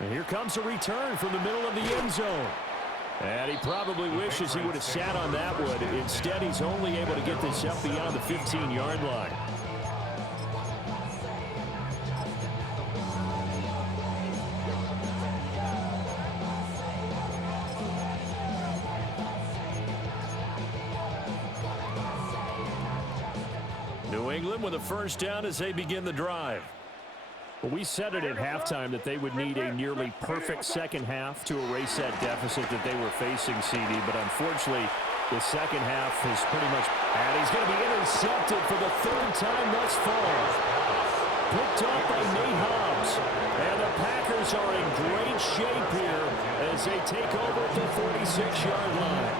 And here comes a return from the middle of the end zone. And he probably wishes he would have sat on that one. Instead, he's only able to get this up beyond the 15-yard line. New England with a first down as they begin the drive. Well, we said it at halftime that they would need a nearly perfect second half to erase that deficit that they were facing, CD. But unfortunately, the second half is pretty much... And he's going to be intercepted for the third time thus far. Picked up by Nate Hobbs. And the Packers are in great shape here as they take over at the 46-yard line.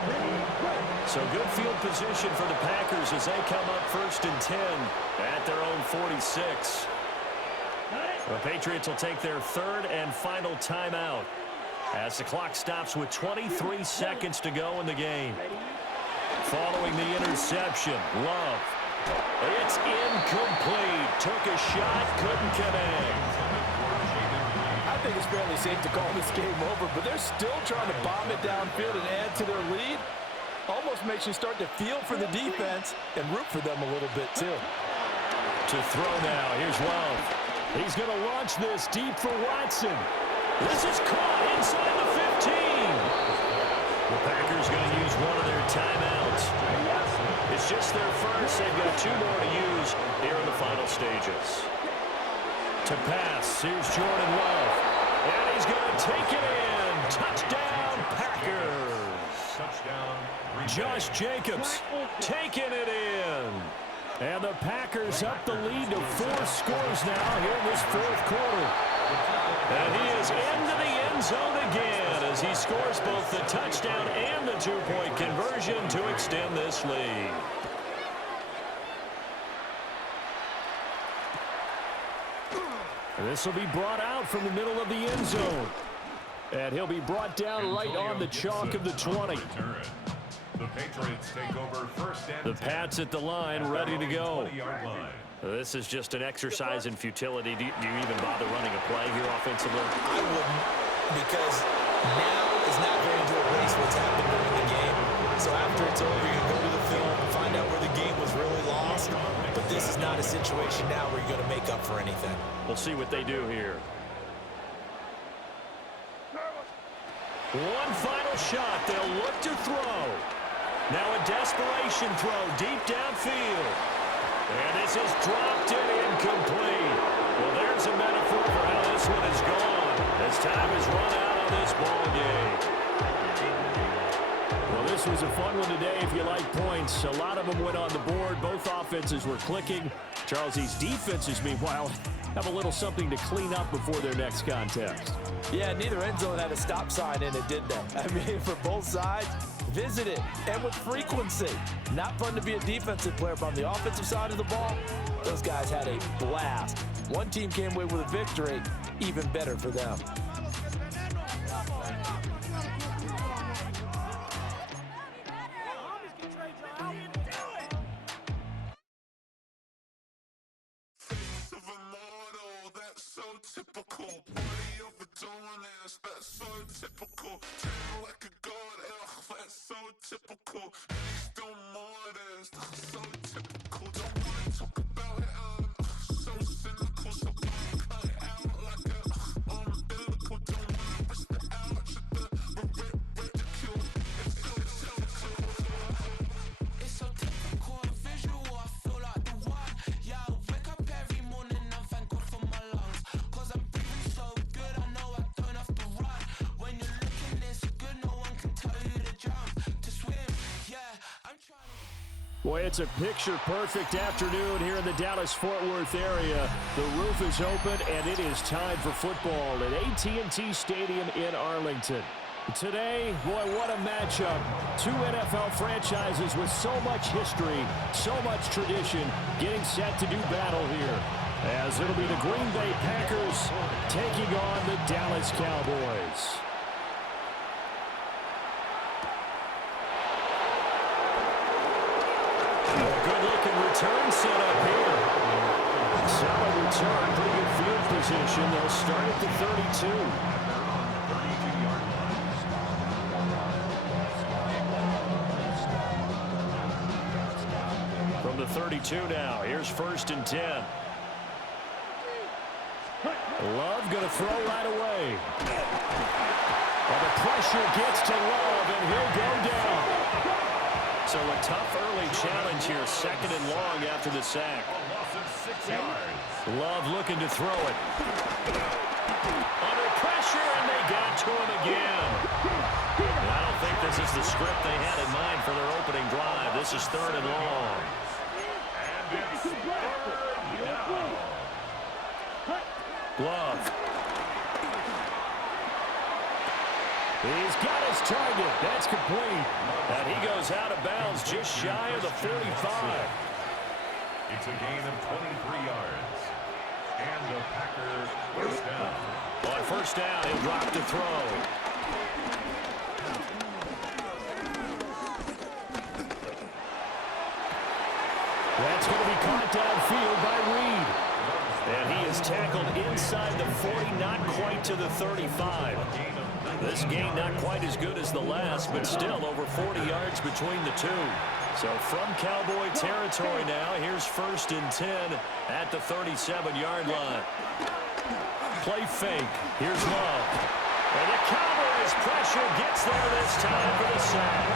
So good field position for the Packers as they come up 1st and 10 at their own 46. The Patriots will take their third and final timeout as the clock stops with 23 seconds to go in the game. Following the interception, Love. It's incomplete. Took a shot, couldn't connect. I think it's fairly safe to call this game over, but they're still trying to bomb it downfield and add to their lead. Almost makes you start to feel for the defense and root for them a little bit, too. To throw now, here's Love. He's going to launch this deep for Watson. This is caught inside the 15. The Packers going to use one of their timeouts. It's just their first. They've got 2 more to use here in the final stages. To pass, here's Jordan Love. And he's going to take it in. Touchdown, Packers. Touchdown. Josh Jacobs taking it in. And the Packers up the lead to 4 scores now here in this 4th quarter. And he is into the end zone again as he scores both the touchdown and the 2-point conversion to extend this lead. And this will be brought out from the middle of the end zone. And he'll be brought down right on the chalk of the 20. The Patriots take over 1st and 10. The Pats at the line, ready to go. 20-yard line. This is just an exercise in futility. Do you even bother running a play here offensively? I wouldn't, because now is not going to erase what's happened during the game. So after it's over, you can go to the film and find out where the game was really lost. But this is not a situation now where you're going to make up for anything. We'll see what they do here. One final shot. They'll look to throw. Now a desperation throw deep downfield. And this is dropped and incomplete. Well, there's a metaphor for how this one is gone as time has run out on this ball game. Well, this was a fun one today if you like points. A lot of them went on the board. Both offenses were clicking. Charles, these defenses, meanwhile, have a little something to clean up before their next contest. Yeah, neither end zone had a stop sign in it, did they? I mean, for both sides, visit it, and with frequency. Not fun to be a defensive player, but on the offensive side of the ball, those guys had a blast. One team came away with a victory, even better for them. Typical, body overdoing this, that's so typical. Turn like a god, that's so typical. Still more of this, that's so typical. Don't wanna talk about it, so cynical. So cut it out like a umbilical. Don't wanna risk the ouch of the ridicule. It's so typical, visual, I feel like the one. Yeah, I wake up every morning and thank God for my lungs. Boy, it's a picture-perfect afternoon here in the Dallas-Fort Worth area. The roof is open, and it is time for football at AT&T Stadium in Arlington. Today, boy, what a matchup. 2 NFL franchises with so much history, so much tradition, getting set to do battle here. As it'll be the Green Bay Packers taking on the Dallas Cowboys. Return set up here. Solid return, pretty good field position. They'll start at the 32. 32 now. Here's 1st and 10. Love going to throw right away. Well, the pressure gets to Love, and he'll go down. So a tough early challenge here, 2nd and long after the sack. Love looking to throw it. Under pressure, and they got to him again. And I don't think this is the script they had in mind for their opening drive. This is 3rd and long. Love. He's got his target. That's complete. And he goes out of bounds just shy of the 45. It's a gain of 23 yards. And the Packers first down. On 1st down, he'll drop to throw. That's going to be caught downfield by Reed. And he is tackled inside the 40, not quite to the 35. This game not quite as good as the last, but still over 40 yards between the two. So from Cowboy territory now, here's 1st and 10 at the 37-yard line. Play fake. Here's Love. And the Cowboys pressure gets there this time for the sack.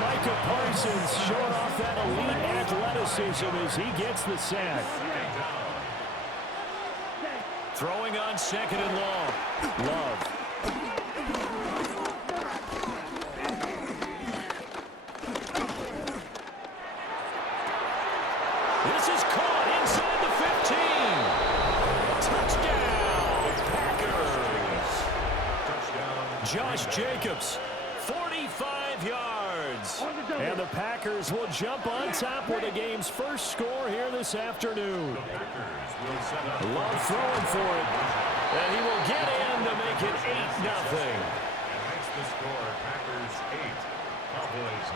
Micah Parsons showing off that elite athleticism as he gets the sack. Throwing on 2nd and long. Love. This is caught inside the 15. Touchdown, Packers. Josh Jacobs, 45 yards. And the Packers will jump on top with the game's first score here this afternoon. Love throwing for it. And he will get in to make it 8-0.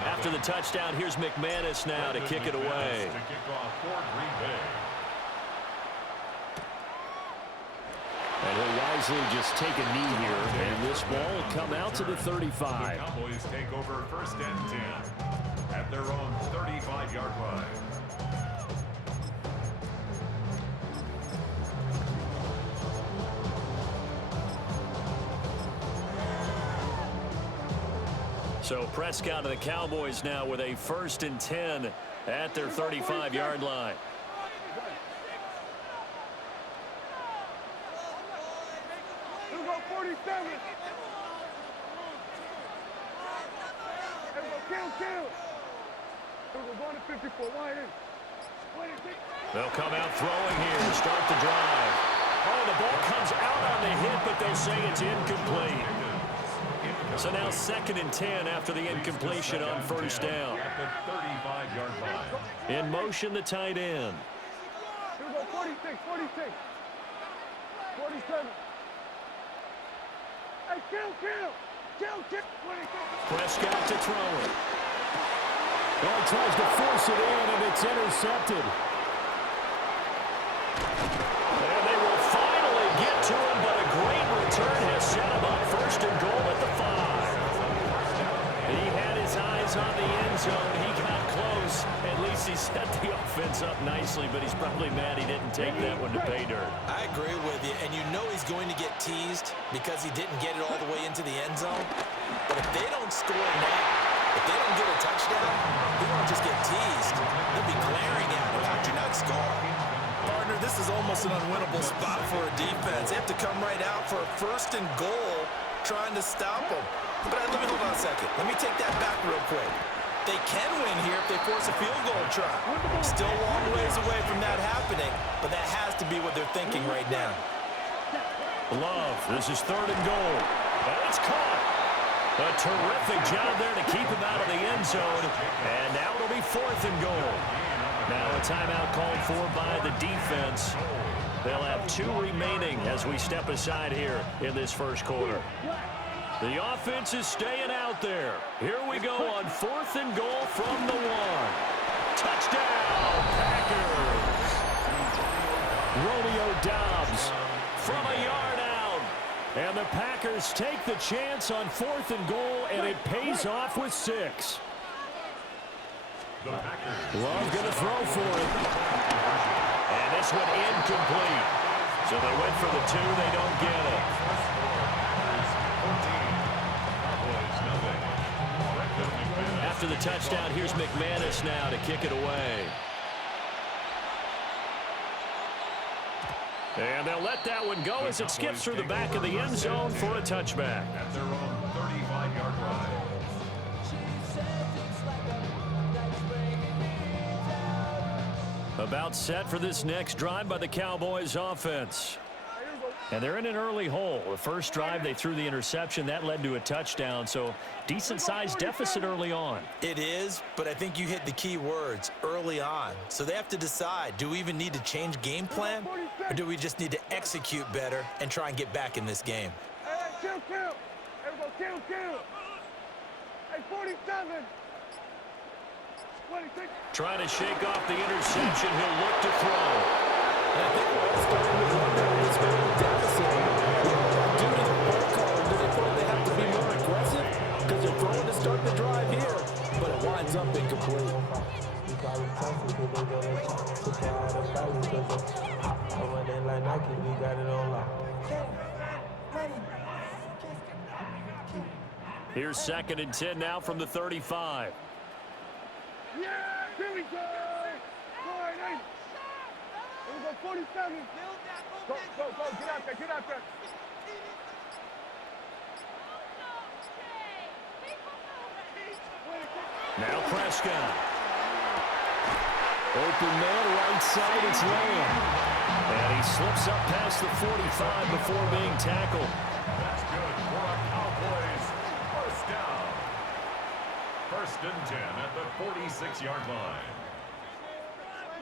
After the touchdown, here's McManus now to kick it away. And he'll wisely just take a knee here, and this ball will come out to the 35. The Cowboys take over 1st and 10 at their own 35-yard line. So Prescott and the Cowboys now with a 1st and 10 at their 35-yard line. Here we go, 47. Kill. Here we go, going to 54. Wide in. They'll come out throwing here to start the drive. Oh, the ball comes out on the hit, but they'll say it's incomplete. So now 2nd and 10 after the incompletion on 1st down. At the 35-yard line. In motion, the tight end. Here we go, 46. 47. Hey, kill. 26. Prescott to throw it. Oh, he tries to force it in, and it's intercepted. And they will finally get to him, but a great return has set him up 1st and goal at the 5. He had his eyes on the end zone. He got close. At least he set the offense up nicely, but he's probably mad he didn't take that one to pay dirt. I agree with you, and you know he's going to get teased because he didn't get it all the way into the end zone. But if they don't score now, if they don't get a touchdown, he won't just get teased. They'll be glaring at him after not scoring. Partner, this is almost an unwinnable spot for a defense. They have to come right out for a 1st and goal trying to stop them. But let me hold on a second. Let me take that back real quick. They can win here if they force a field goal try. Still a long ways away from that happening, but that has to be what they're thinking right now. Love, this is 3rd and goal. And it's caught. A terrific job there to keep him out of the end zone. And now it'll be 4th and goal. Now a timeout called for by the defense. They'll have 2 remaining as we step aside here in this 1st quarter. The offense is staying out there. Here we go on 4th and goal from the 1. Touchdown, Packers. Romeo Doubs from a yard out. And the Packers take the chance on 4th and goal, and it pays off with 6. The Packers. Love going to throw for it. And this one incomplete. So they went for the 2. They don't get it. After the touchdown, here's McManus now to kick it away. And they'll let that one go as it skips through the back of the end zone for a touchback. At their own 35-yard line. About set for this next drive by the Cowboys offense. And they're in an early hole. The first drive, they threw the interception. That led to a touchdown, so decent-sized deficit early on. It is, but I think you hit the key words, early on. So they have to decide, do we even need to change game plan, or do we just need to execute better and try and get back in this game? Hey, kill. Everybody kill. Hey, 47. 26. Trying to shake off the interception. He'll look to throw. And I think what's starting to wonder is very deficit. Due to the play call, do they feel like they have to be more aggressive? Because they're throwing to start the drive here, but it winds up incomplete. Here's 2nd and 10 now from the 35. Yeah, here we go. All right, hey. Here we go, 47. Go. Get out there. Now Prescott. Open man, right side, it's Lamb. And he slips up past the 45 before being tackled. That's good for a Cowboys first down. 1st and 10 at the 46-yard line.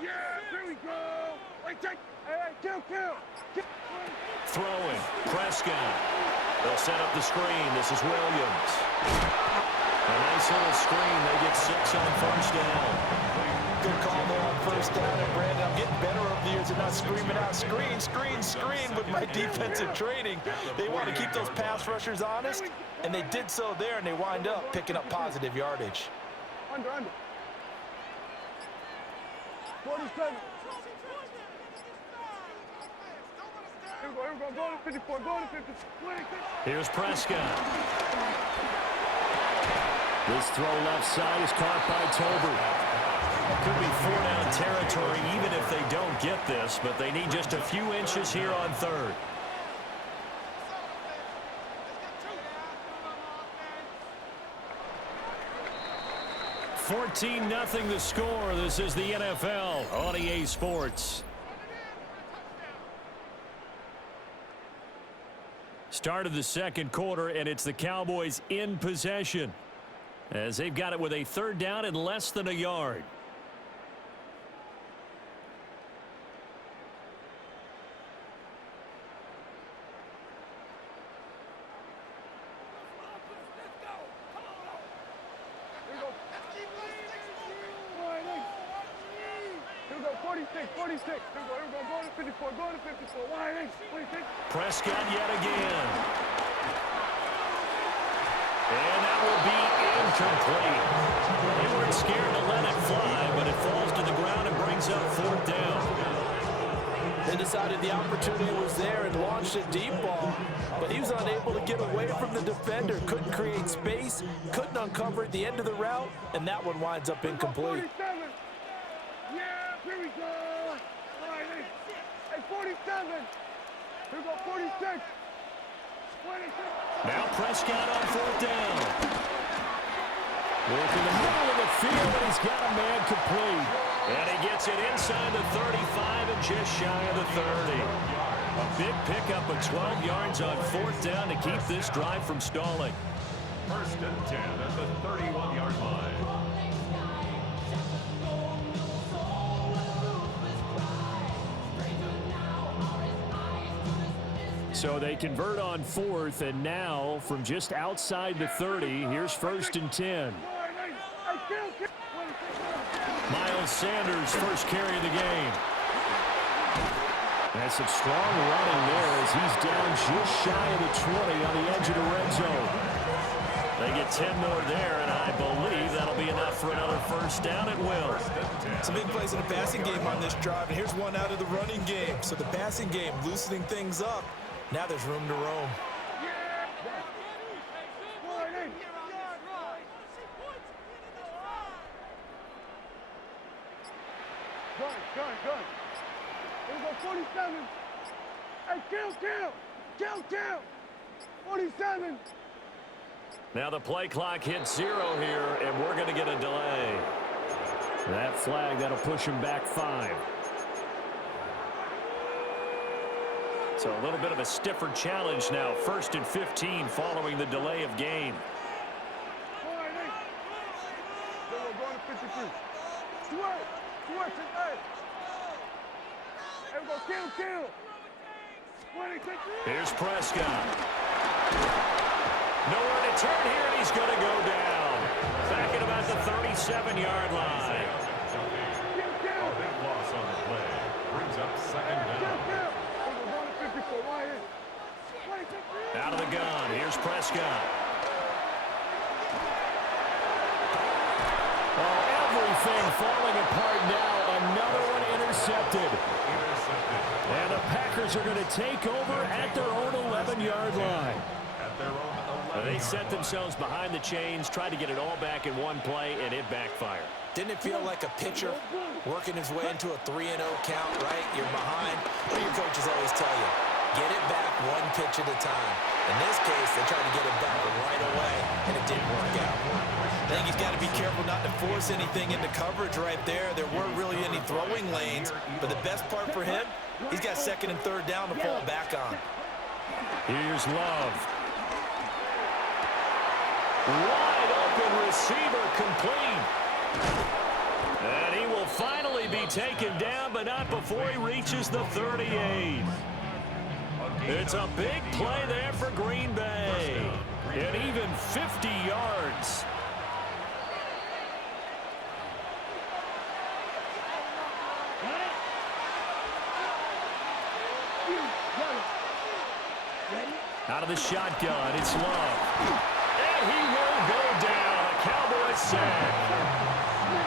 Yeah, here we go. Wait, check. Hey, kill. Throwing. Prescott. They'll set up the screen. This is Williams. A nice little screen. They get 6 on first down. Good call there on first down. And Brandon, I'm getting better over the years and not screaming out screen with my defensive training. They want to keep those pass rushers honest, and they did so there, and they wind up picking up positive yardage. Under. 47. Here we go. Go to 54. Go to 50. Here's Prescott. This throw left side is caught by Tolbert. Could be 4-down territory even if they don't get this, but they need just a few inches here on 3rd. $14-0 the score. This is the NFL on EA Sports. Start of the 2nd quarter, and it's the Cowboys in possession as they've got it with a 3rd down and less than a yard. Here we go, 46. Here we go. Go to 54. Go to 54. Wide, 26. Prescott yet again. And that will be incomplete. They weren't scared to let it fly, but it falls to the ground and brings up 4th down. They decided the opportunity was there and launched a deep ball, but he was unable to get away from the defender, couldn't create space, couldn't uncover at the end of the route, and that one winds up incomplete. 47. Yeah, here we go. All right, hey, 47. Here we go, 46. 26. Now Prescott on 4th down. Working the middle of the field, and he's got a man complete. And he gets it inside the 35 and just shy of the 30. A big pickup of 12 yards on 4th down to keep this drive from stalling. 1st and 10 at the 31-yard line. So they convert on 4th, and now from just outside the 30, here's 1st and 10. Miles Sanders, first carry of the game. That's some strong running there as he's down just shy of the 20 on the edge of the red zone. They get 10 more there, and I believe that'll be enough for another first down. It will. Some big plays in the passing game on this drive, and here's one out of the running game. So the passing game loosening things up. Now there's room to roam. Good. Here we go, 47. Hey, kill. 47. Now the play clock hits 0 here, and we're going to get a delay. That flag, that'll push him back 5. So a little bit of a stiffer challenge now. 1st and 15 following the delay of game. We're going to 53. Sweat. Hey. Hey, we go, kill. 26. Here's Prescott. Nowhere to turn here, and he's going to go down. Back at about the 37-yard line. Big loss on the play. Brings up 2nd down. Out of the gun. Here's Prescott. Oh, everything falling apart now. Another one intercepted. And the Packers are going to take over at their own 11-yard line. They set themselves behind the chains, tried to get it all back in one play, and it backfired. Didn't it feel like a pitcher working his way into a 3-0 count, right? You're behind. What do your coaches always tell you? Get it back one pitch at a time. In this case, they tried to get it back right away, and it didn't work out. I think he's got to be careful not to force anything into coverage right there. There weren't really any throwing lanes, but the best part for him, he's got 2nd and 3rd down to fall back on. Here's Love. Wide open receiver complete. And he will finally be taken down, but not before he reaches the 38. It's a big play there for Green Bay. And even 50 yards. Out of the shotgun, it's Love. And he will go down. A Cowboy sack.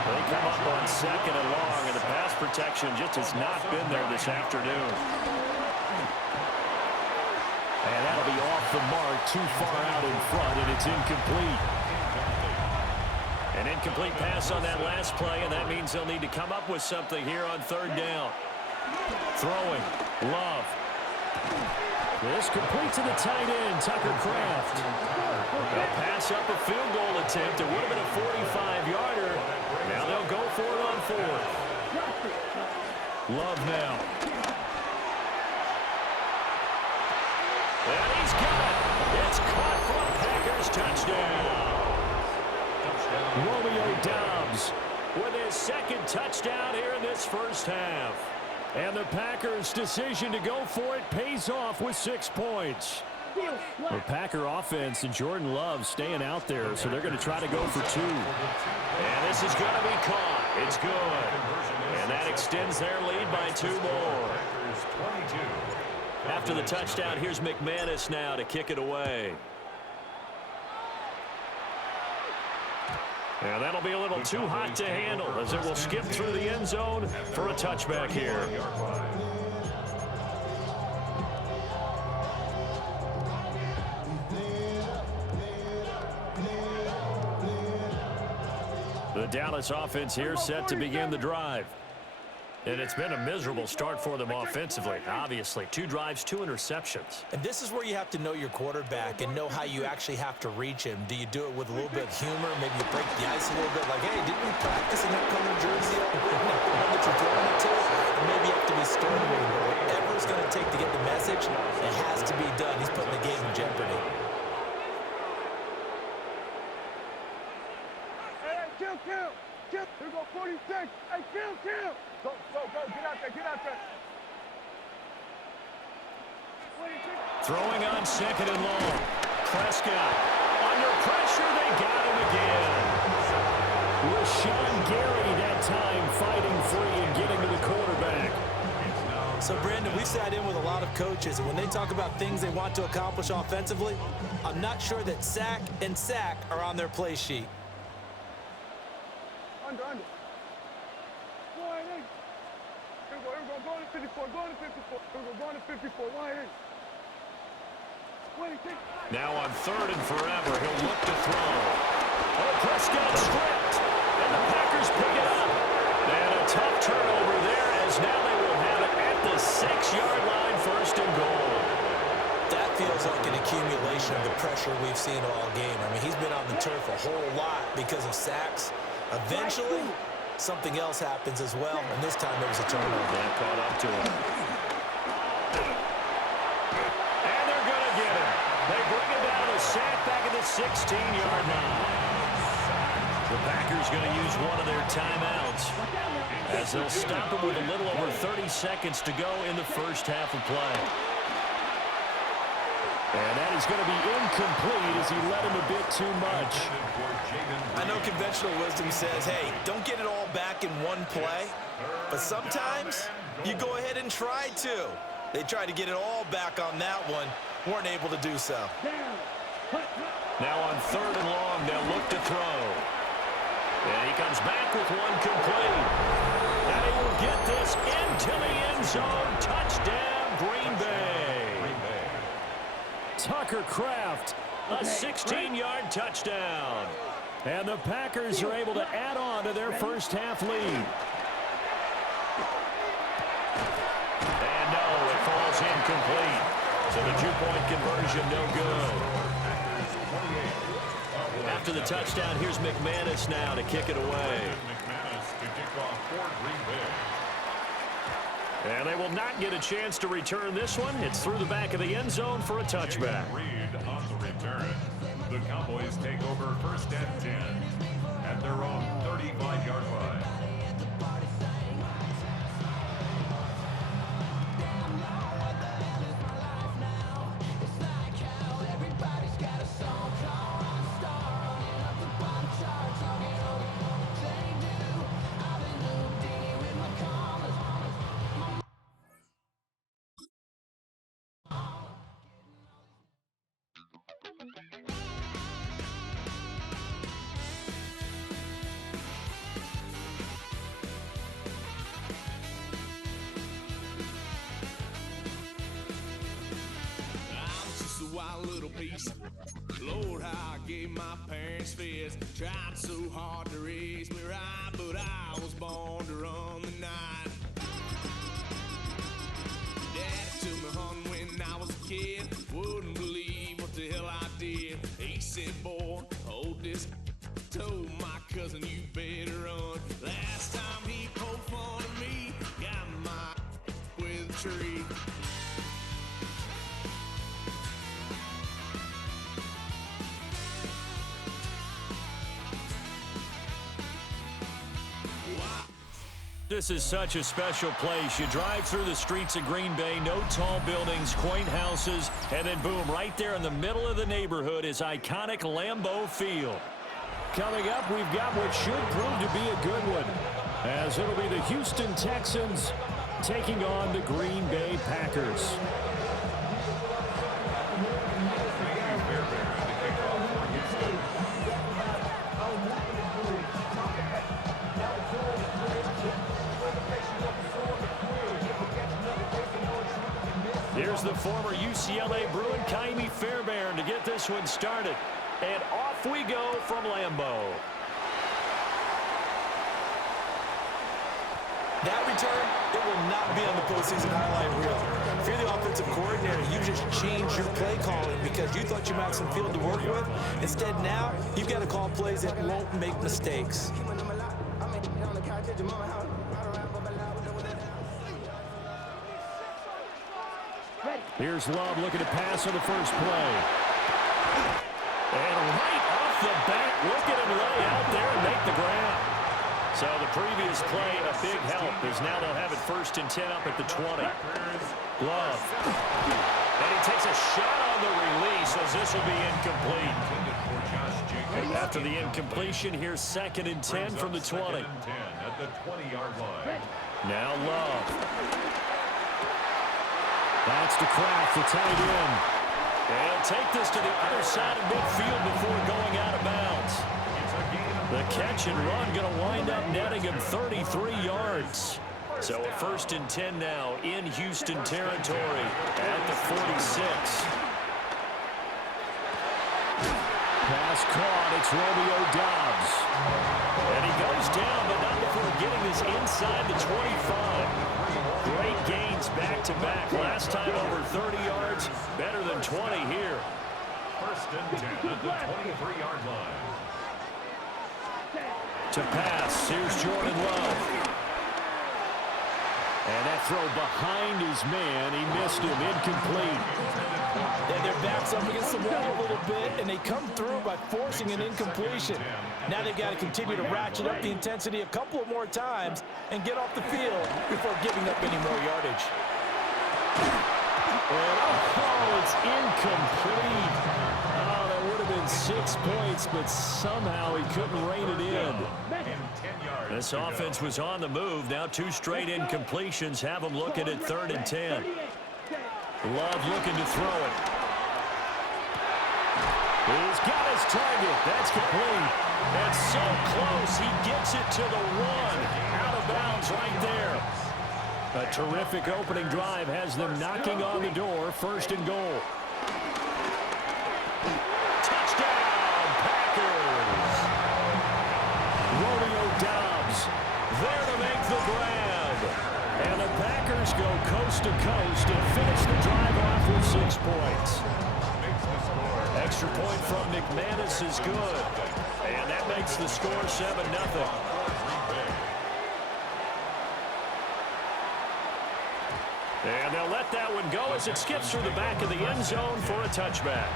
They come up on 2nd and long, and the pass protection just has not been there this afternoon. And that'll be off the mark, too far out in front, and it's incomplete. An incomplete pass on that last play, and that means they'll need to come up with something here on 3rd down. Throwing, Love. This complete to the tight end, Tucker Kraft. A pass up a field goal attempt. It would have been a 45-yarder. Now they'll go for it on 4th. Love now. And he's got it. It's caught for a Packers touchdown. Romeo Doubs with his 2nd touchdown here in this first half. And the Packers' decision to go for it pays off with 6 points. The Packer offense and Jordan Love staying out there, so they're going to try to go for 2. And this is going to be caught. It's good. And that extends their lead by 2 more. After the touchdown, here's McManus now to kick it away. And that'll be a little too hot to handle as it will skip through the end zone for a touchback here. The Dallas offense here set to begin the drive. And it's been a miserable start for them offensively, obviously. 2 drives, 2 interceptions. And this is where you have to know your quarterback and know how you actually have to reach him. Do you do it with a little bit of humor? Maybe you break the ice a little bit, like, hey, didn't we practice in that color jersey? The one that you're throwing it to? And maybe you have to be stern with him. But whatever it's going to take to get the message, it has to be done. He's putting the game in jeopardy. Hey, kill. Here we go, 46. Hey, kill. Go, get out there. Throwing on 2nd and long. Prescott under pressure. They got him again. Rashawn Gary that time fighting free and getting to the quarterback. So, Brandon, we've sat in with a lot of coaches, and when they talk about things they want to accomplish offensively, I'm not sure that sack and sack are on their play sheet. Under. Wide in. Here we go. Go to 54. Go to 54. Here we go. Go to 54. Wide in. Now on 3rd and forever, he'll look to throw. Oh, Prescott stripped. And the Packers pick it up. And a tough turnover there, as now they will have it at the 6-yard line, 1st and goal. That feels like an accumulation of the pressure we've seen all game. I mean, he's been on the turf a whole lot because of sacks. Eventually, something else happens as well, and this time it was a turnover. That caught up to him. And they're going to get him. They bring him down a sack back at the 16-yard line. The Packers going to use one of their timeouts as they'll stop him with a little over 30 seconds to go in the first half of play. And that is going to be incomplete as he led him a bit too much. I know conventional wisdom says, hey, don't get it all back in one play. But sometimes you go ahead and try to. They tried to get it all back on that one. Weren't able to do so. Now on 3rd and long, they'll look to throw. And he comes back with one complete. And he will get this into the end zone. Touchdown, Green Bay. Tucker Kraft, a 16-yard touchdown. And the Packers are able to add on to their first half lead. And no, it falls incomplete. So the 2-point conversion no good. After the touchdown, here's McManus now to kick it away. And they will not get a chance to return this one. It's through the back of the end zone for a touchback. Reed on the return. The Cowboys take over 1st and 10 at their own 35-yard line. Lord, how I gave my parents fist. Tried so hard to raise me right, but I was born to run the night. Daddy took me hunting when I was a kid. Wouldn't believe what the hell I did. He said, boy, hold this. Told my cousin, you better run. Last time he poked fun at me, got my with a tree. This is such a special place. You drive through the streets of Green Bay, no tall buildings, quaint houses, and then boom, right there in the middle of the neighborhood is iconic Lambeau Field. Coming up, we've got what should prove to be a good one, as it'll be the Houston Texans taking on the Green Bay Packers. Here's the former UCLA Bruin, Kaimi Fairbairn, to get this one started. And off we go from Lambeau. That return, it will not be on the postseason highlight reel. If you're the offensive coordinator, you just changed your play calling because you thought you might have some field to work with. Instead, now, you've got to call plays that won't make mistakes. Here's Love looking to pass on the first play. And right off the bat, look at him lay out there and make the grab. So the previous play, a big help, as now they'll have it 1st and 10 up at the 20. Love. And he takes a shot on the release as this will be incomplete. After the incompletion, here's 2nd and 10 from the 20. At the 20-yard line. Now Love. That's to Kraft, the tight end. And he'll take this to the other side of midfield before going out of bounds. The catch and run going to wind up netting him 33 yards. So a 1st and 10 now in Houston territory at the 46. Pass caught. It's Romeo Doubs. And he goes down, but not before getting this inside the 25. Great gains back-to-back. Last time over 30 yards, better than 20 here. 1st and 10 at the 23-yard line. To pass, here's Jordan Love. And that throw behind his man, he missed him, incomplete. And their back's up against the wall a little bit, and they come through by forcing an incompletion. Now they've got to continue to ratchet up the intensity a couple of more times and get off the field before giving up any more yardage. And it's incomplete. Oh, that would have been 6 points, but somehow he couldn't rein it in. This offense was on the move. Now 2 straight incompletions have them looking at 3rd and 10. Love looking to throw it. He's got his target. That's complete. And so close. He gets it to the 1. Out of bounds right there. A terrific opening drive has them knocking on the door. 1st and goal. Touchdown, Packers. Romeo Doubs there to make the grab. And the Packers go coast to coast and finish the drive off with 6 points. Extra point from McManus is good. And that makes the score 7-0. And they'll let that one go as it skips through the back of the end zone for a touchback.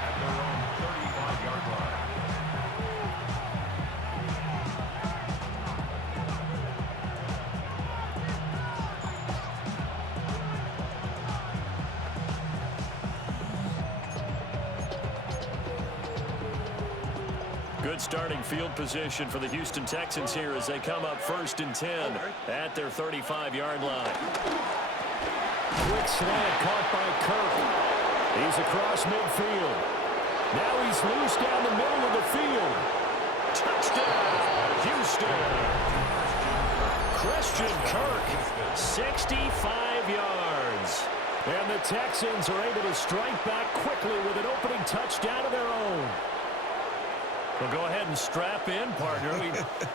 Good starting field position for the Houston Texans here as they come up 1st and 10 at their 35-yard line. Quick slant caught by Kirk. He's across midfield. Now he's loose down the middle of the field. Touchdown, Houston. Christian Kirk, 65 yards. And the Texans are able to strike back quickly with an opening touchdown of their own. Well, go ahead and strap in, partner.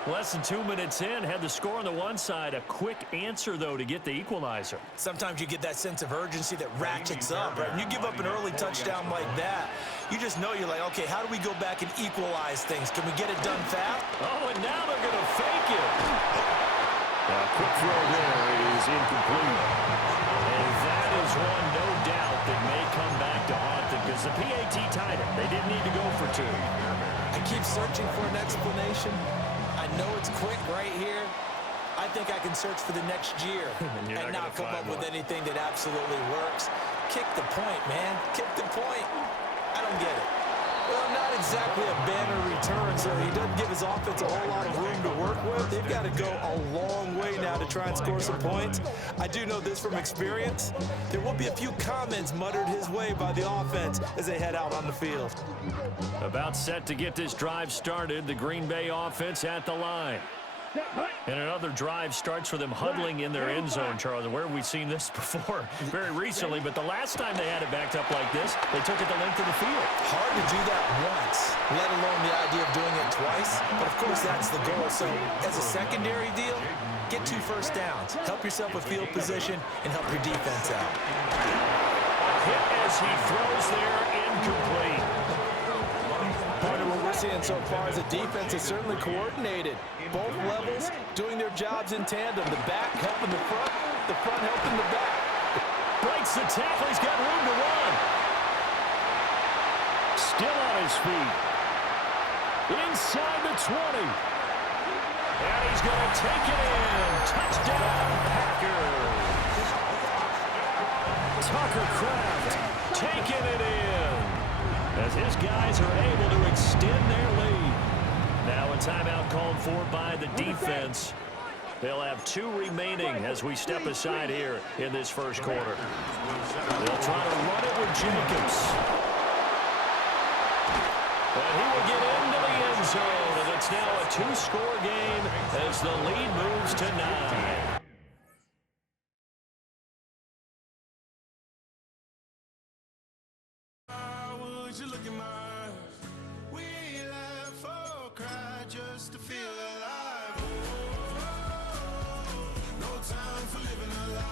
Less than 2 minutes in, had the score on the one side. A quick answer, though, to get the equalizer. Sometimes you get that sense of urgency that ratchets up, right? When you give up an early touchdown like that, you just know you're like, okay, how do we go back and equalize things? Can we get it done fast? Oh, and now they're going to fake it. A quick throw there is incomplete. And that is one, no doubt, that may come back to haunt them because the PAT tied it. They didn't need to go for 2. I keep searching for an explanation. I know it's quick right here. I think I can search for the next year and not come up with anything that absolutely works. Kick the point, man. Kick the point. I don't get it. Well, not exactly a banner return, so he doesn't give his offense a whole lot of room to work with. They've got to go a long way now to try and score some points. I do know this from experience. There will be a few comments muttered his way by the offense as they head out on the field. About set to get this drive started, the Green Bay offense at the line. And another drive starts for them huddling in their end zone, Charles. Where have we seen this before? Very recently, but the last time they had it backed up like this, they took it the length of the field. Hard to do that once, let alone the idea of doing it twice. But, of course, that's the goal. So, as a secondary deal, get 2 first downs. Help yourself with field position and help your defense out. Hit as he throws there, incomplete. Part of what we're seeing so far is the defense is certainly coordinated. Both levels doing their jobs in tandem. The back helping the front helping the back. Breaks the tackle. He's got room to run. Still on his feet. Inside the 20. And he's going to take it in. Touchdown, Packers. Tucker Kraft taking it in. As his guys are able to extend their lead. Now a timeout called for by the defense. They'll have 2 remaining as we step aside here in this first quarter. They'll try to run it with Jacobs. And he will get into the end zone, and it's now a 2-score game as the lead moves to 9. Would you look in my eyes? We laugh or cry just to feel alive. No time for living a lie.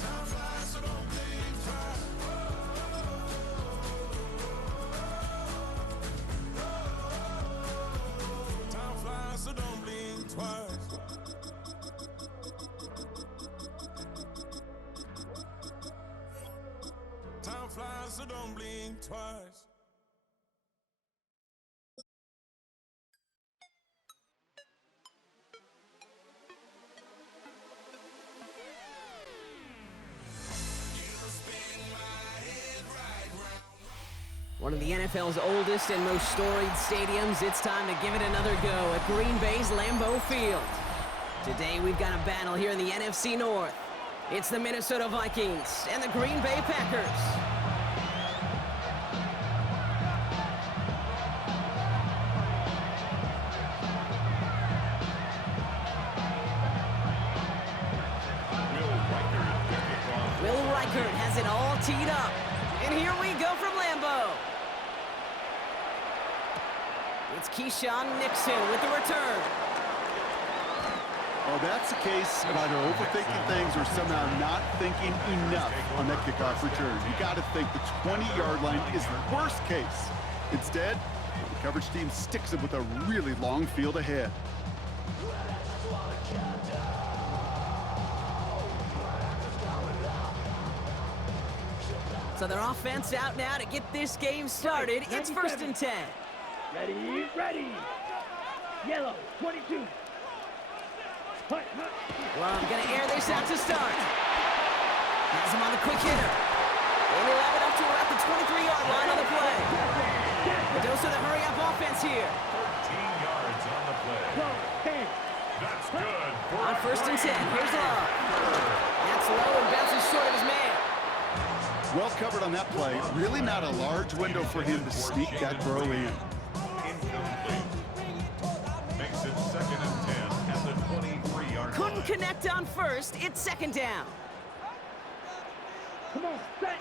Time flies, so don't think twice. Time flies, so don't blink twice. Time flies, so don't blink twice. One of the NFL's oldest and most storied stadiums, it's time to give it another go at Green Bay's Lambeau Field. Today we've got a battle here in the NFC North. It's the Minnesota Vikings and the Green Bay Packers. Will Reichert has it all teed up. And here we go from Lambeau. It's Keyshawn Nixon with the return. Well, that's the case of either overthinking things or somehow not thinking enough on that kickoff return. You got to think the 20-yard line is the worst case. Instead, the coverage team sticks it with a really long field ahead. So their offense out now to get this game started. It's 1st and 10. Ready, ready. Yellow, 22. Well, I'm going to air this out to start. Has him on the quick hitter. And he'll have it up to around the 23-yard line on the play. Dose of the hurry-up offense here. 13 yards on the play. That's good. On 1st and 10, here's Love. That's low and bounces short of his man. Well covered on that play. Really not a large window for him to sneak that throw in. Incomplete. Makes it 2nd and 10 at the 23-yard line. Couldn't connect on 1st. It's 2nd down. Come on, set.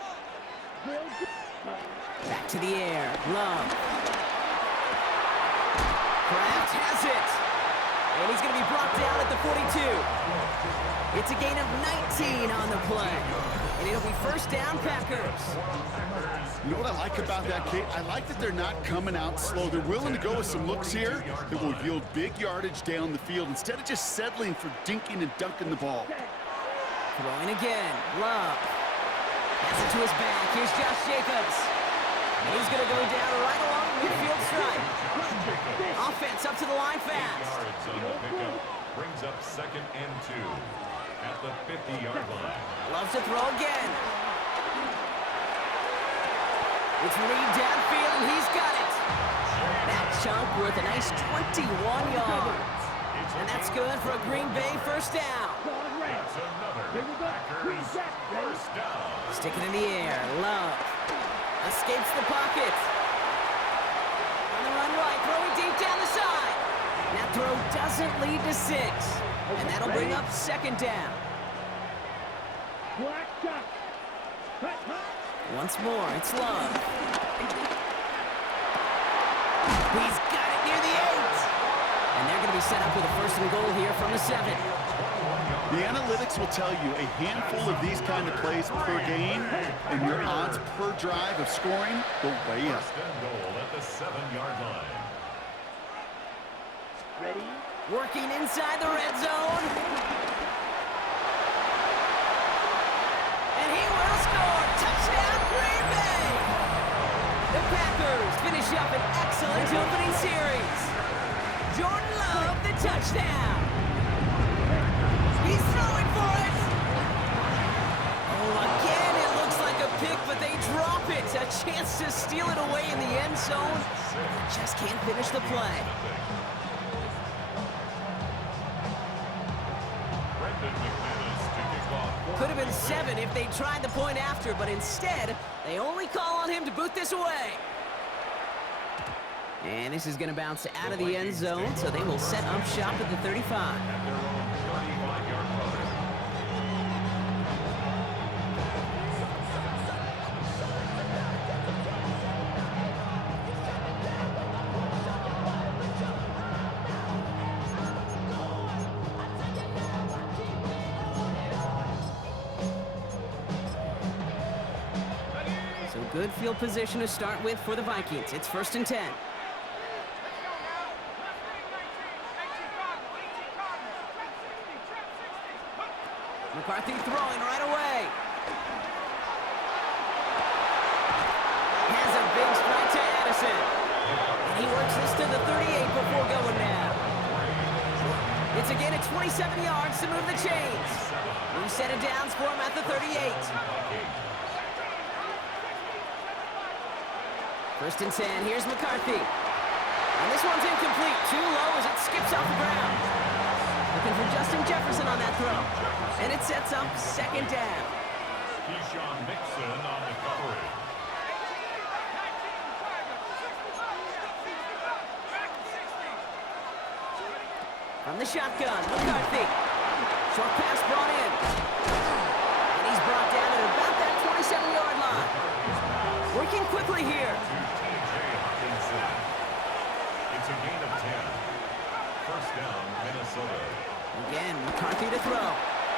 Back to the air. Love. Kraft has it. And he's going to be brought down at the 42. It's a gain of 19 on the play. And it'll be 1st down, Packers. You know what I like about that, Kate? I like that they're not coming out slow. They're willing to go with some looks here that will yield big yardage down the field instead of just settling for dinking and dunking the ball. Throwing again. Love. Pass it to his back. Here's Josh Jacobs. And he's going to go down right along the midfield stripe. Offense up to the line fast. Yards on the pickup. Brings up 2nd and 2 at the 50-yard line. Loves to throw again. It's Reed downfield, and he's got it. That chunk worth a nice 21 yards. And that's good for a Green Bay 1st down. That's another Packers 1st down. Stick it in the air. Love. Escapes the pocket. On the run right, throwing deep down the side. That throw doesn't lead to 6. And that'll bring up 2nd down. Once more, it's Love. He's got it near the 8. And they're going to be set up with a 1st and goal here from the 7. The analytics will tell you a handful of these kind of plays per game, and your odds per drive of scoring go way up. 1st and goal at the 7-yard line. Ready. Working inside the red zone. And he will score. Touchdown, Green Bay. The Packers finish up an excellent opening series. Jordan Love, the touchdown. He's throwing for it. Oh, again, it looks like a pick, but they drop it. A chance to steal it away in the end zone. Just can't finish the play. if they tried the point after, but instead, they only call on him to boot this away. And this is going to bounce out of the end zone, so they will set up shop at the 35. At their own 35-yard line. So good field position to start with for the Vikings. It's 1st and 10. McCarthy throwing right away. Has a big strike to Addison. And he works this to the 38 before going down. It's a gain of 27 yards to move the chains. New set of downs for him at the 38. 1st and 10. Here's McCarthy. And this one's incomplete. Too low as it skips off the ground. Looking for Justin Jefferson on that throw. And it sets up 2nd down. Keyshawn Nixon on the coverage. From the shotgun, McCarthy. Short pass brought in. And he's brought down at about that 27-yard line. Working quickly here. It's a gain of 10. 1st down, Minnesota. Again, McCarthy to throw.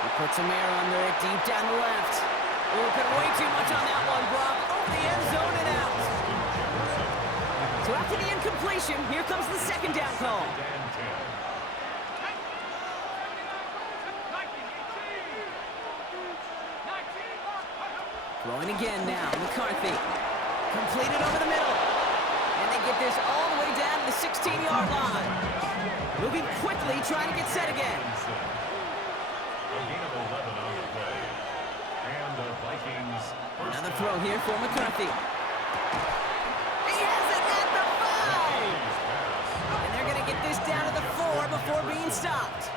He puts some air under it deep down the left. Open way too much on that one, Brock. Over the end zone and out. So after the incompletion, here comes the 2nd down call. And 10. Throwing again now, McCarthy. Completed over the middle. And they get this all the way down to the 16-yard line. Moving quickly, trying to get set again. A gain of 11 on the play. And the Vikings. Another throw here for McCarthy. He has it at the 5! And they're going to get this down to the 4 before being stopped.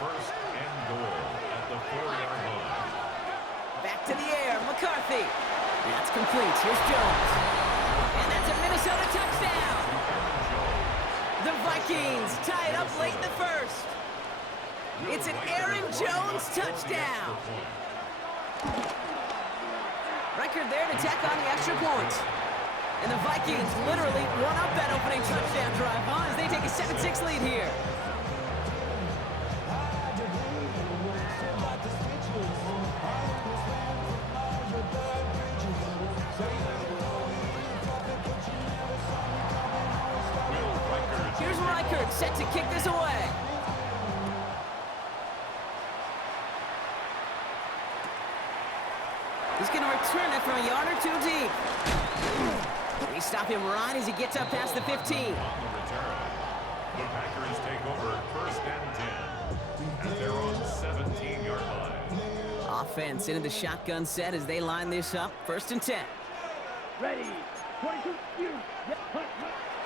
1st and goal at the 4-yard line. Back to the air, McCarthy. That's complete. Here's Jones. And that's a Minnesota touchdown. The Vikings tie it up late in the 1st. It's an Aaron Jones touchdown. Record there to tack on the extra point. And the Vikings literally run up that opening touchdown drive as they take a 7-6 lead here. Here's Reichert set to kick this away. He's going to return it from a yard or 2 deep. They stop him right as he gets up past the 15. On the return, the Packers take over 1st and 10 at their own 17-yard line. Offense into the shotgun set as they line this up. 1st and 10. Ready. 22.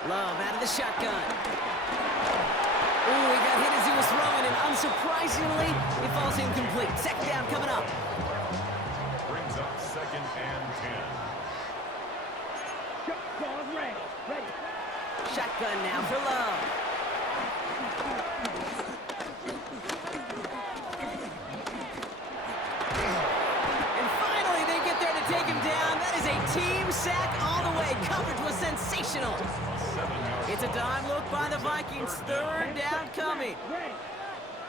Love out of the shotgun. Ooh, he got hit as he was throwing, and unsurprisingly, it falls incomplete. 2nd down coming up. Brings up 2nd and 10. Shotgun ready. Ready. Shotgun now for Love. And finally, they get there to take him down. That is a team sack all the way. Coverage was sensational. It's a dime look by the Vikings. 3rd down coming. Ready.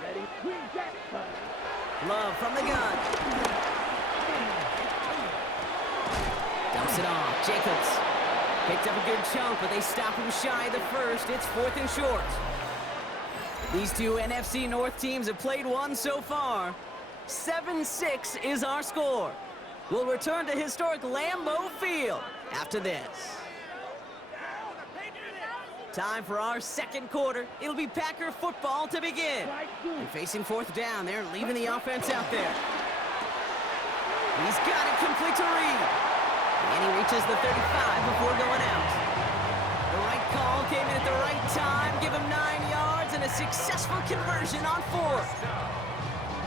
Ready. Green jack. Love from the gun. Dumps it off. Jacobs picked up a good chunk, but they stop him shy of the 1st. It's 4th and short. These two NFC North teams have played one so far. 7-6 is our score. We'll return to historic Lambeau Field after this. Time for our 2nd quarter. It'll be Packer football to begin. And facing 4th down, they're leaving the offense out there. He's got it complete to Reed. And he reaches the 35 before going out. The right call came in at the right time. Give him 9 yards and a successful conversion on 4th.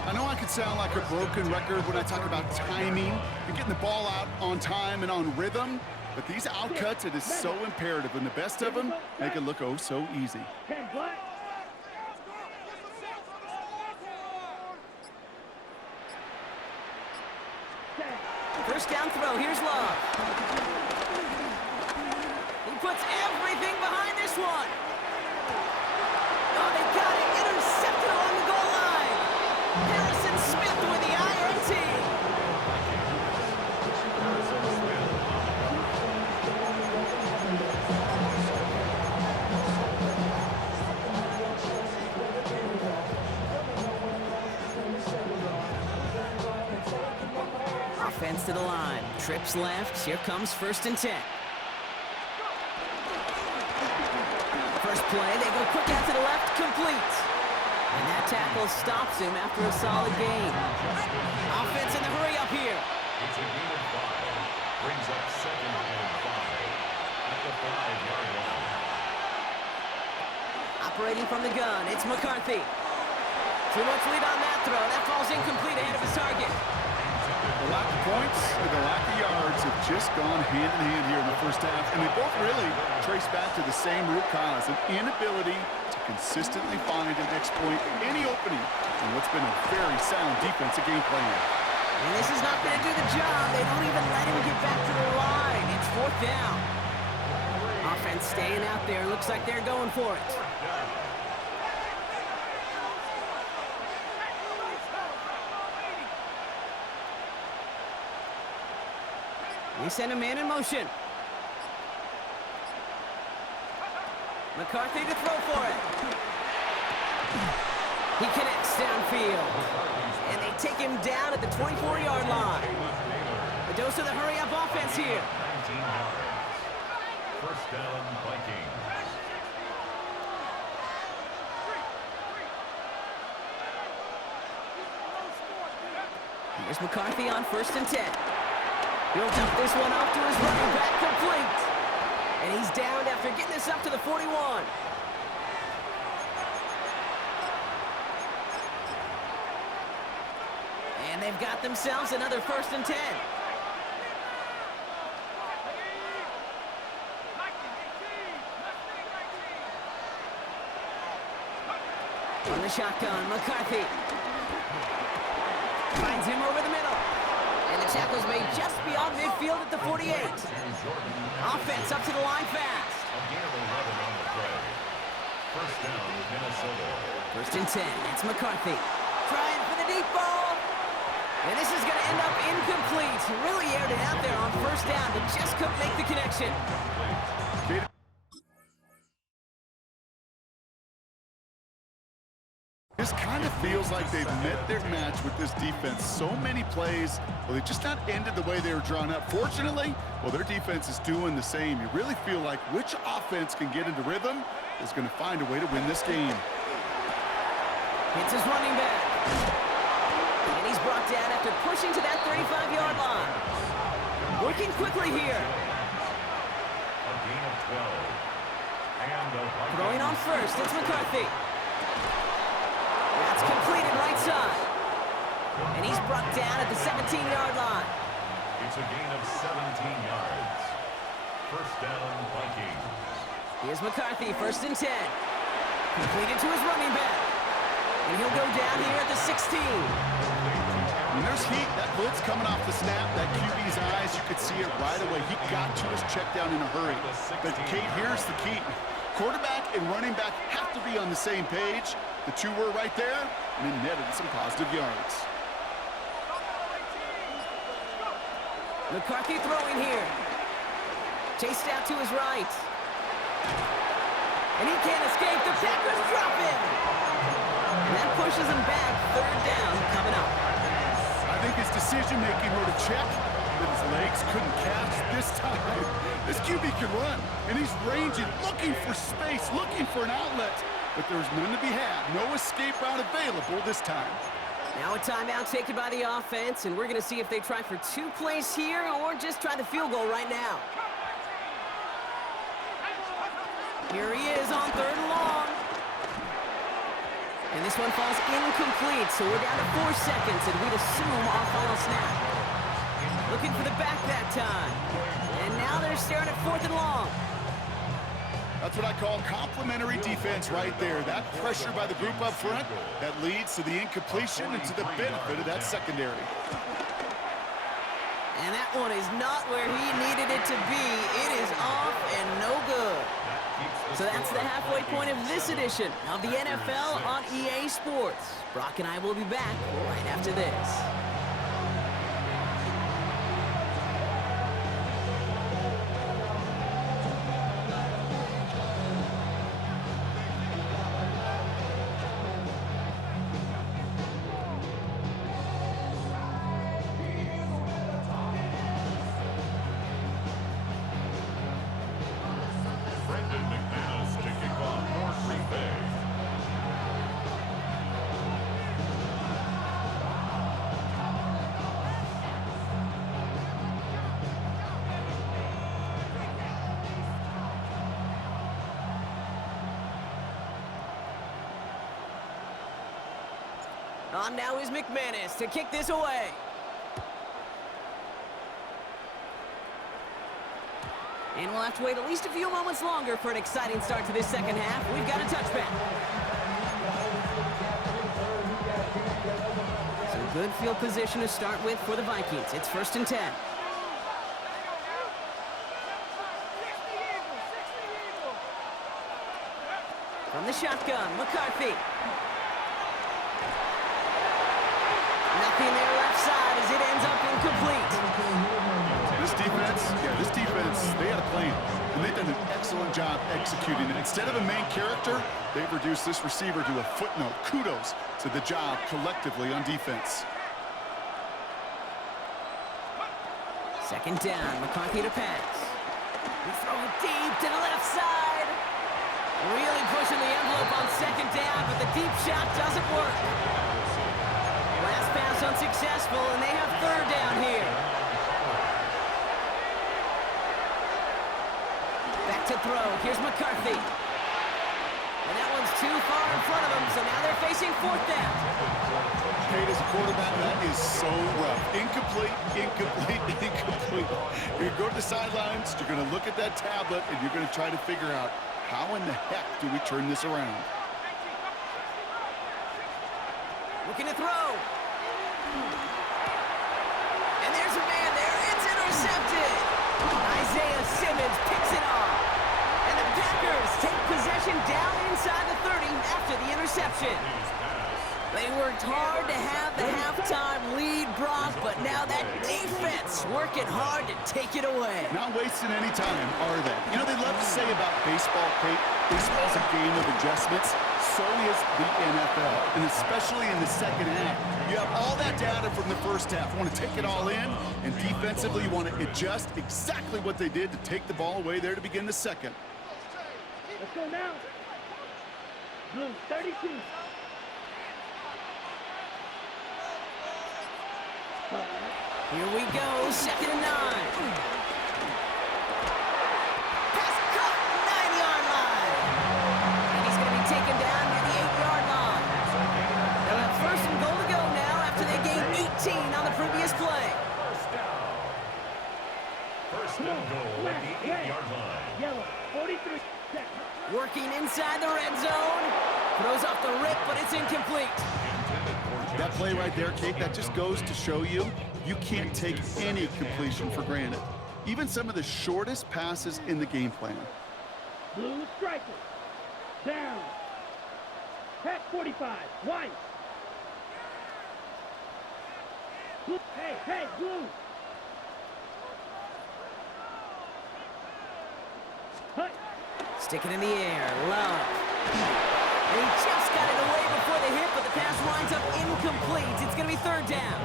I know I could sound like a broken record when I talk about timing and getting the ball out on time and on rhythm, but these outcuts, it is so imperative, and the best of them make it look oh so easy. First down throw, here's Love. He puts everything behind this one. Oh, they got it, intercepted along the goal line. Harrison Smith with the INT. Offense to the line. Trips left. Here comes 1st and 10. First play, they go quick out to the left, complete. And that tackle stops him after a solid gain. Offense in the hurry up here. It's a gain of 5. Brings up 2nd and 5 at the 5-yard line. Operating from the gun, it's McCarthy. Too much lead on that throw. That falls incomplete ahead of his target. The lack of points and the lack of yards have just gone hand in hand here in the first half, and they both really trace back to the same root cause, an inability to consistently find and exploit any opening in what's been a very sound defensive game plan. And this is not going to do the job. They don't even let him get back to the line. It's 4th down. Offense staying out there. Looks like they're going for it. They send a man in motion. McCarthy to throw for it. He connects downfield. And they take him down at the 24-yard line. A dose of the hurry-up offense here. 19 yards. First down, Vikings. Here's McCarthy on 1st and 10. He'll dump this one off to his running back, complete. And he's down after getting this up to the 41. And they've got themselves another 1st and 10. From the shotgun, McCarthy finds him over the middle. And the tackle's made just beyond midfield at the 48. Offense up to the line fast. A gain of 11 on the play. First down, Minnesota. 1st and 10. It's McCarthy trying for the deep ball. And this is going to end up incomplete. He really aired it out there on 1st down, but just couldn't make the connection. This kind of feels like they've met their match with this defense. So many plays, well, they just not ended the way they were drawn up. Fortunately, well, their defense is doing the same. You really feel like which offense can get into rhythm is going to find a way to win this game. It's his running back. And he's brought down after pushing to that 35-yard line. Working quickly here. A gain of 12. And the Vikings. Throwing on 1st, it's McCarthy. That's completed right side. And he's brought down at the 17-yard line. It's a gain of 17 yards. First down, Vikings. Here's McCarthy, 1st and 10. Completed to his running back. And he'll go down here at the 16. When there's heat, that blitz coming off the snap, that QB's eyes, you could see it right away. He got to his check down in a hurry. But, Kate, here's the key. Quarterback and running back have to be on the same page. The two were right there, and it netted some positive yards. McCarthy throwing here. Chased out to his right. And he can't escape. The Packers drop him. And that pushes him back. 3rd down coming up. I think his decision-making wrote a check that his legs couldn't catch this time. This QB can run, and he's ranging, looking for space, looking for an outlet. But there's none to be had. No escape route available this time. Now a timeout taken by the offense, and we're going to see if they try for 2 plays here or just try the field goal right now. Here he is on 3rd and long. And this one falls incomplete, so we're down to 4 seconds, and we'd assume our final snap. Looking for the back that time. And now they're staring at 4th and long. That's what I call complimentary defense right there. That pressure by the group up front, that leads to the incompletion and to the benefit of that secondary. And that one is not where he needed it to be. It is off and no good. So that's the halfway point of this edition of the NFL on EA Sports. Brock and I will be back right after this. On now is McManus to kick this away. And we'll have to wait at least a few moments longer for an exciting start to this second half. We've got a touchback. Some good field position to start with for the Vikings. It's 1st and 10. From the shotgun, McCarthy. Nothing there left side as it ends up incomplete. This defense, they had a plan, and they've done an excellent job executing it. Instead of a main character, they've reduced this receiver to a footnote. Kudos to the job collectively on defense. 2nd down, McCarthy to pass. We throw it deep to the left side. Really pushing the envelope on 2nd down, but the deep shot doesn't work. Last pass unsuccessful, and they have 3rd down here. Back to throw. Here's McCarthy. And that one's too far in front of them, so now they're facing 4th down. Kate, as a quarterback, that is so rough. Incomplete, incomplete, incomplete. You're going to go to the sidelines, you're going to look at that tablet, and you're going to try to figure out how in the heck do we turn this around. Looking to throw. And there's a man there. It's intercepted. Isaiah Simmons picks it off. And the Packers take possession down inside the 30 after the interception. They worked hard to have the halftime lead, Brock, but now that defense working hard to take it away. Not wasting any time, are they? You know, they love to say about baseball, Kate, baseball's a game of adjustments. So is the NFL, and especially in the second half. You have all that data from the first half. You want to take it all in, and defensively you want to adjust exactly what they did to take the ball away there to begin the second. Let's go now. Blue, 32. Here we go, 2nd and 9. Pass caught, 9-yard line. And he's going to be taken down near the 8-yard line. They'll have 1st and goal to go now after they gained 18 on the previous play. First and goal at the 8-yard line. Yellow, 43. Working inside the red zone. Throws off the rip, but it's incomplete. That play right there, Kate, that just goes to show you, you can't take any completion for granted. Even some of the shortest passes in the game plan. Blue striker. Down. Pack 45. White. Blue. Hey, blue. Hut. Stick it in the air. Love. And he just got it away before the hit, but the pass winds up incomplete. It's going to be 3rd down.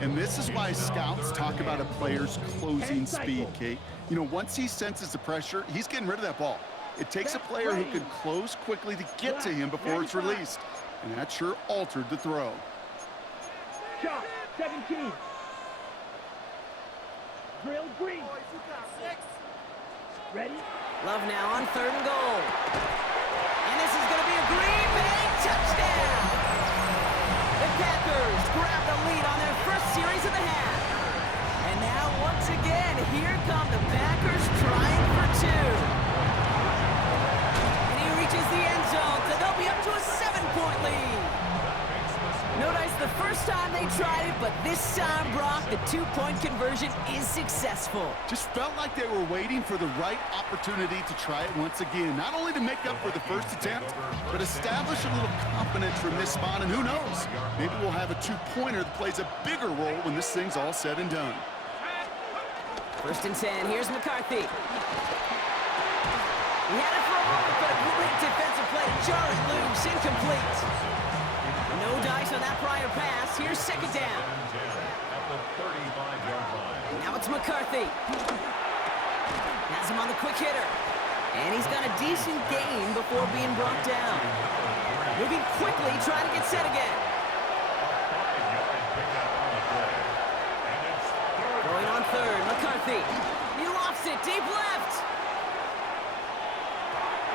And this is why scouts talk about a player's closing speed, Kate. You know, once he senses the pressure, he's getting rid of that ball. It takes a player who can close quickly to get to him before it's released. And that sure altered the throw. Shot, 17. Drill green. Ready? Love now on 3rd and goal. And this is going to be a Green Bay touchdown. Packers grab the lead on their first series of the half. And now, once again, here come the Packers trying for two. And he reaches the end zone, so they'll be up to a 7-point lead. Notice the first time they tried it, but this time, Brock, the two-point conversion is successful. Just felt like they were waiting for the right opportunity to try it once again. Not only to make up for the first attempt, but establish a little confidence from this spot. And who knows, maybe we'll have a two-pointer that plays a bigger role when this thing's all said and done. 1st and 10, here's McCarthy. He had it for a moment, but a great defensive play to jar it loose, incomplete. No dice on that prior pass. Here's 2nd down. At the 35-yard line. Now it's McCarthy. Has him on the quick hitter. And he's got a decent gain before being brought down. Moving quickly, trying to get set again. Going on 3rd, McCarthy. He lofts it, deep left.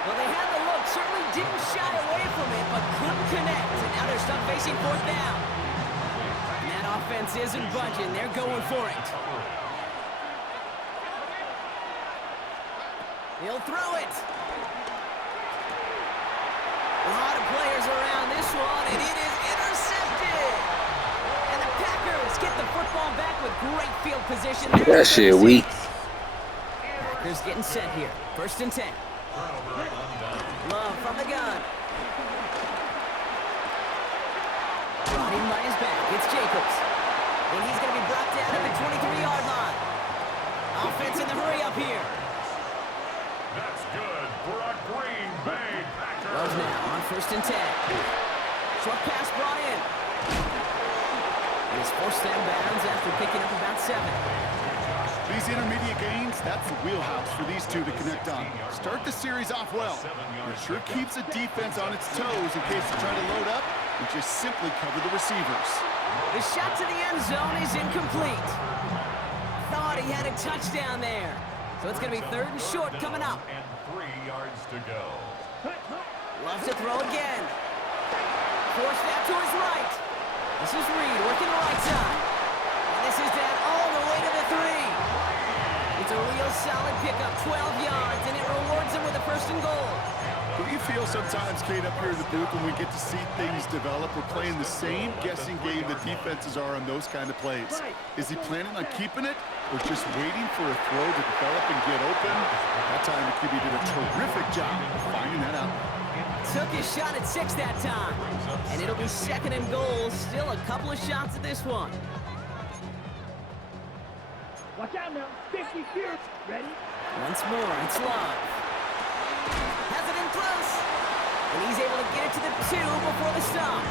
Well, they had the look, certainly didn't shy away from it, but couldn't connect. And now they're stuck facing 4th down. And that offense isn't budging. They're going for it. He'll throw it. A lot of players around this one, and it is intercepted. And the Packers get the football back with great field position. That shit weak. Packers getting set here. 1st and 10. Love from the gun. Brought in by his back. It's Jacobs. And he's going to be brought down at the 23-yard line. Offense in the hurry up here. That's good for a Green Bay Packers. Love now on 1st and 10. Short pass brought in. And he's forced out of bounds after picking up about 7. These intermediate gains, that's the wheelhouse for these two to connect on. Start the series off well. It sure keeps the defense on its toes in case they try to load up and just simply cover the receivers. The shot to the end zone is incomplete. Thought he had a touchdown there. So it's going to be 3rd and short coming up. And 3 yards to go. Loves to throw again. Forced out to his right. This is Reed working the right side. And this is down all the way to the 3. It's a real solid pickup, 12 yards, and it rewards him with a 1st and goal. What do you feel sometimes, Kate, up here in the booth when we get to see things develop? We're playing the same guessing game the defenses are on those kind of plays. Is he planning on keeping it or just waiting for a throw to develop and get open? That time the QB did a terrific job of finding that out. Took his shot at 6 that time. And it'll be 2nd and goal. Still a couple of shots at this one. Watch out now. 50 here. Ready? Once more, it's Love. Has it in close. And he's able to get it to the 2 before the stop.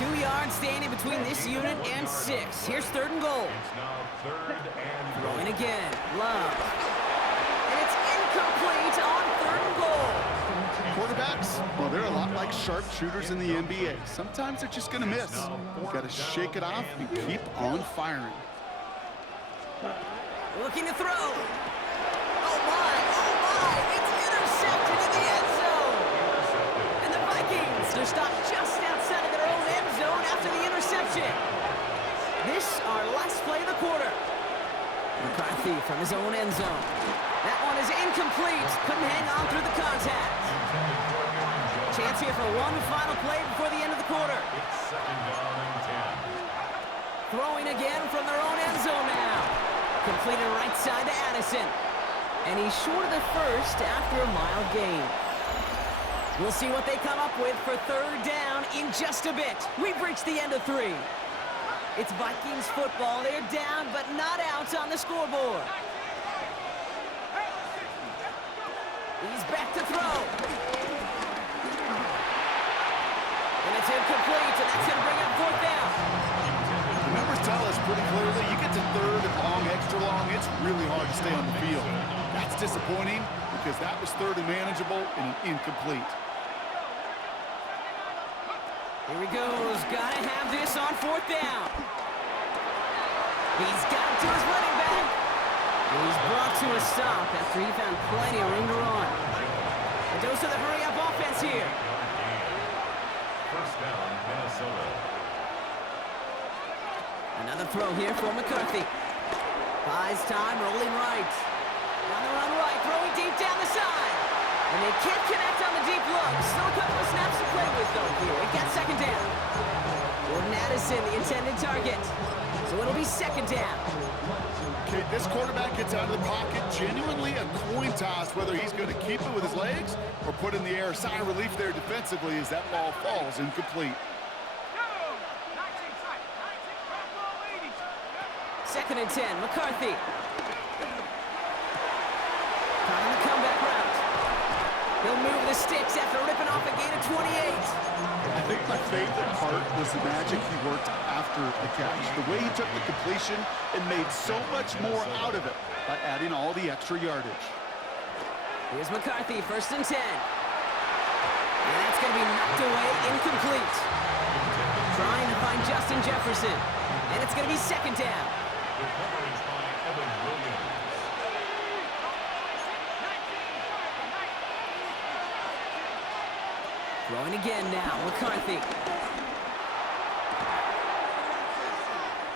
2 yards standing between this unit and 6. Here's 3rd and goal. It's now 3rd and Throwing again. Love. And it's incomplete on 3rd and goal. Quarterbacks, well, they're a lot like sharpshooters in the NBA. Sometimes they're just going to miss. You've got to shake it off and keep on firing. Looking to throw. Oh, my. It's intercepted in the end zone. And the Vikings are stopped just outside of their own end zone after the interception. This, our last play of the quarter. McCarthy from his own end zone. That one is incomplete. Couldn't hang on through the contact. Chance here for one final play before the end of the quarter. it's 2nd down and 10. Throwing again from their own end zone now. Completed right side to Addison. And he's short of the 1st after a mile gain. We'll see what they come up with for 3rd down in just a bit. We've reached the end of 3. It's Vikings football. They're down, but not out on the scoreboard. He's back to throw. And it's incomplete, and that's going to bring up 4th down. The numbers tell us pretty clearly, you get to 3rd and long, extra long, it's really hard to stay on the field. That's disappointing because that was 3rd and manageable and an incomplete. Here he goes. Got to have this on 4th down. He's got it to his running back. He's brought to a stop after he found plenty of room to run. A dose of the hurry-up offense here. First down, Minnesota. Another throw here for McCarthy. Buys time, rolling right. On the run right, throwing deep down the side. And they can't connect on the deep look. Still a couple of snaps to play with, though, here. It gets second down. Jordan Addison, the intended target. So it'll be second down. Okay, this quarterback gets out of the pocket, genuinely a coin toss, whether he's going to keep it with his legs or put in the air. Sign of relief there defensively as that ball falls incomplete. Second and 10, McCarthy. Trying the comeback route. He'll move the sticks after ripping off a gain of 28. I think my favorite part was the magic he worked after the catch. The way he took the completion and made so much more out of it by adding all the extra yardage. Here's McCarthy, first and 10. And that's going to be knocked away, incomplete. Trying to find Justin Jefferson. And it's going to be second down. The coverage by Evan Williams. Throwing again now, McCarthy.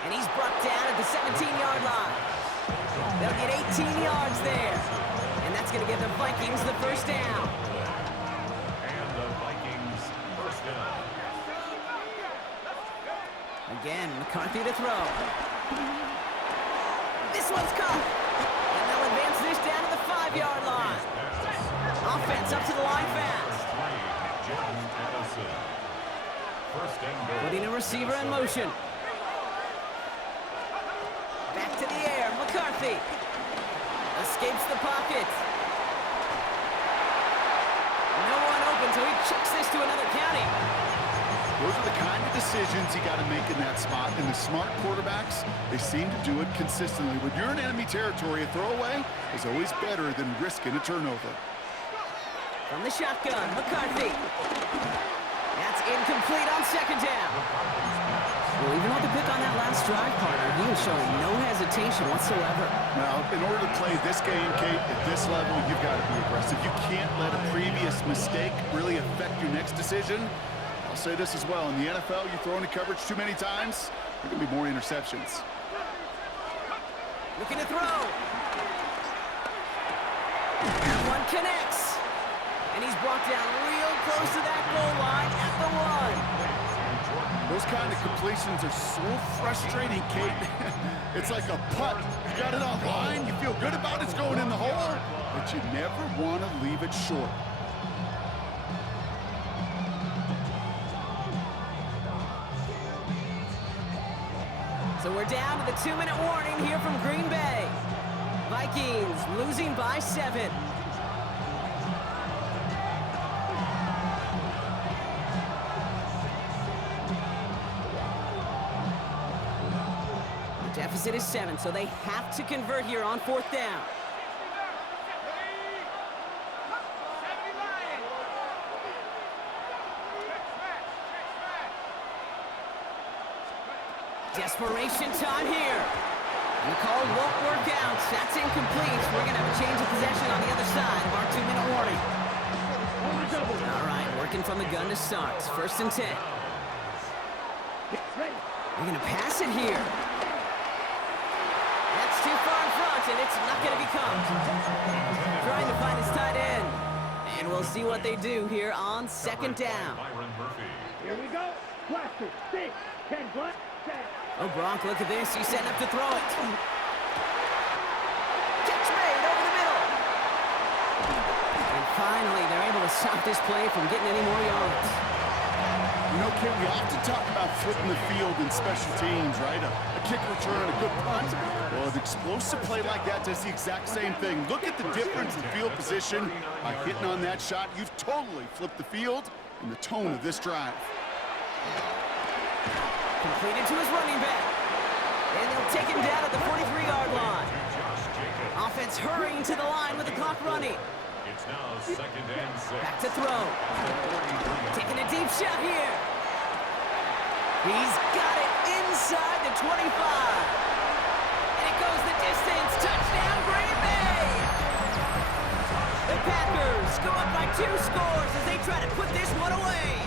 And he's brought down at the 17-yard line. They'll get 18 yards there. And that's going to give the Vikings the first down. And the Vikings first down. Again, McCarthy to throw. This one's caught. And they'll advance this down to the 5-yard line. Offense up to the line fast. Jordan Addison. First and goal. Putting a receiver in motion. Back to the air, McCarthy. Escapes the pocket. No one open, so he chucks this to another county. Those are the kind of decisions you got to make in that spot. And the smart quarterbacks, they seem to do it consistently. When you're in enemy territory, a throwaway is always better than risking a turnover. From the shotgun, McCarthy. That's incomplete on second down. Well, even with the pick on that last drive, partner, he was showing no hesitation whatsoever. Now, in order to play this game, Kate, at this level, you've got to be aggressive. You can't let a previous mistake really affect your next decision. I'll say this as well. In the NFL, you throw into coverage too many times, there can be more interceptions. Looking to throw. That one connects. And he's brought down real close to that goal line at the 1. Those kind of completions are so frustrating, Kate. It's like a putt. You got it on line, you feel good about it's going in the hole, but you never want to leave it short. So we're down to the 2-minute warning here from Green Bay. Vikings losing by 7. Deficit is 7, so they have to convert here on 4th down. Desperation time here. And the call won't work out. That's incomplete. We're going to have a change of possession on the other side of our 2-minute warning. All right, working from the gun to start. First and 10. We're going to pass it here. Too far in front, and it's not going to be caught. Trying to find his tight end. And we'll see what they do here on second down. Here we go. Blaster, 6, 10, black, 10. Oh, Gronk, look at this. He's setting up to throw it. Catch made over the middle. And finally, they're able to stop this play from getting any more yards. You know, Kate, we often talk about flipping the field in special teams, right? A kick return, a good punt. Well, an explosive play like that does the exact same thing. Look at the difference in field position. By hitting on that shot, you've totally flipped the field and the tone of this drive. Completed to his running back. And they'll take him down at the 43-yard line. Offense hurrying to the line with the clock running. It's now second and 6. Back to throw. Taking a deep shot here. He's got it inside the 25. And it goes the distance. Touchdown, Green Bay. The Packers go up by 2 scores as they try to put this one away.